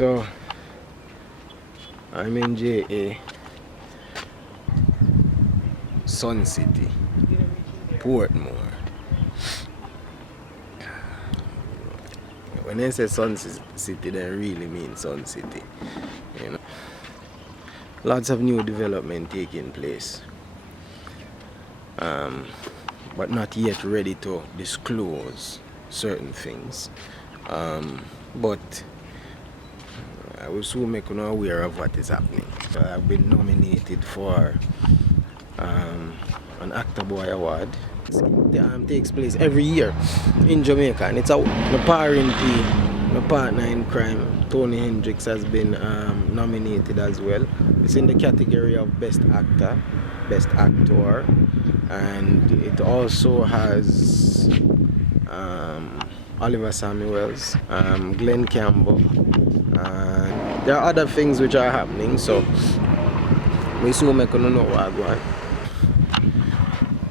So I'm in JA, Sun City, Portmore. When they say Sun City, they really mean Sun City. You know, lots of new development taking place, but not yet ready to disclose certain things. But I will soon make you aware of what is happening. I've been nominated for an Actor Boy Award. It takes place every year in Jamaica, and it's my partner in crime, Tony Hendricks, has been nominated as well. It's in the category of Best Actor, Best Actor, and it also has Oliver Samuels, Glenn Campbell. There are other things which are happening, so we soon make you know what I want.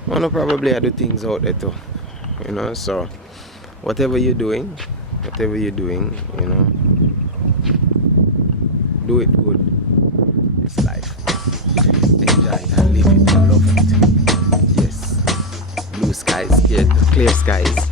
I wanna probably do things out there too, you know. So whatever you're doing, you know, do it good. It's life. Enjoy it and live it and love it. Yes. Blue skies, clear skies.